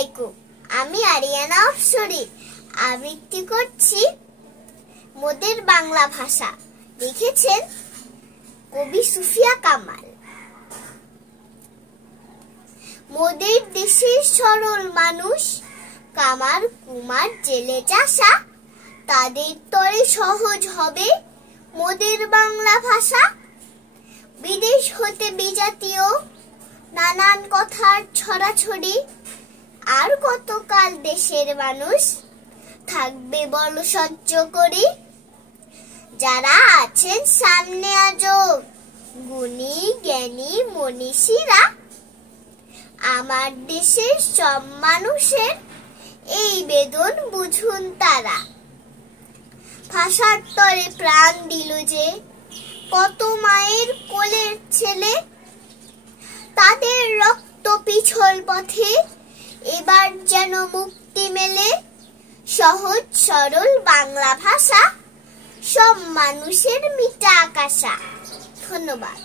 আলাইকুম। আমি আরিয়ানা অফসরি আবৃত্তি করছি মোদের বাংলা ভাষা। লিখেছেন কবি সুফিয়া কামাল। মোদের দেশের সরল মানুষ, কামার কুমার জেলে চাষা, তাদের তরে সহজ হবে মোদের বাংলা ভাষা। বিদেশ হতে বিজাতীয় নানান কথার ছড়াছড়ি, আর কতকাল দেশের মানুষ থাকবে বল সহ্য করি। যারা আছেন সামনে আজও গুণী জ্ঞানী মনীষীরা, আমার দেশের সব মানুষের এই বেদন বুঝুন তারা। ভাষার তরে প্রাণ দিল যে কত মায়ের কোলের ছেলে, তাদের রক্ত পিছল পথে এবার যেন মুক্তি মেলে। সহজ সরল বাংলা ভাষা সব মানুষের মিটা আকাশা। ধন্যবাদ।